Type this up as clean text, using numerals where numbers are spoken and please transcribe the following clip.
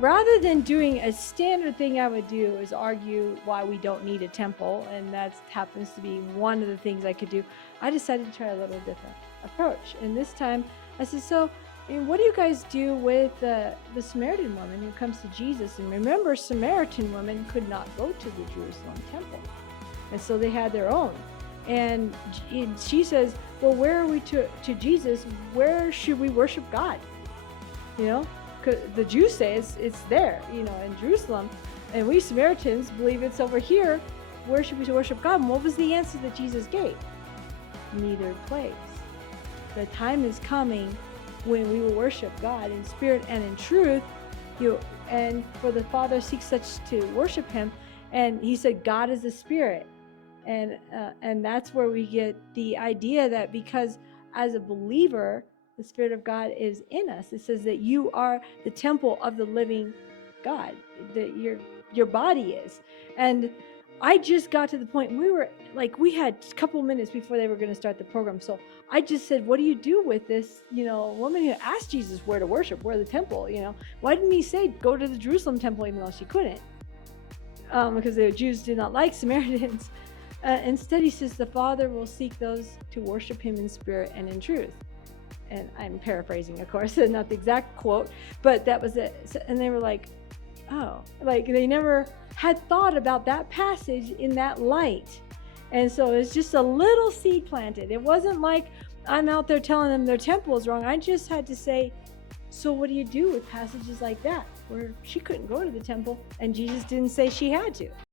rather than doing a standard thing I would do is argue why we don't need a temple, and that happens to be one of the things I could do. I decided to try a little different approach. And this time I said, so what do you guys do with the Samaritan woman who comes to Jesus? And remember, Samaritan women could not go to the Jerusalem temple. And so they had their own. And she says, well, where are we to Jesus? Where should we worship God? You know, because the Jews say it's there, you know, in Jerusalem. And we Samaritans believe it's over here. Where should we worship God? And what was the answer that Jesus gave? Neither place. The time is coming when we will worship God in spirit and in truth. And for the Father seeks such to worship him. And he said, God is a spirit. And that's where we get the idea that because as a believer, the Spirit of God is in us. It says that you are the temple of the living God, that your body is. And I just got to the point, we had a couple minutes before they were going to start the program. So I just said, what do you do with this, woman who asked Jesus where to worship, where the temple, Why didn't he say go to the Jerusalem temple even though she couldn't? Because the Jews did not like Samaritans. Instead, he says the Father will seek those to worship him in spirit and in truth. And I'm paraphrasing, of course, not the exact quote, but that was it. And they were like, oh, like they never had thought about that passage in that light. And so it's just a little seed planted. It wasn't like I'm out there telling them their temple is wrong. I just had to say, so what do you do with passages like that where she couldn't go to the temple and Jesus didn't say she had to?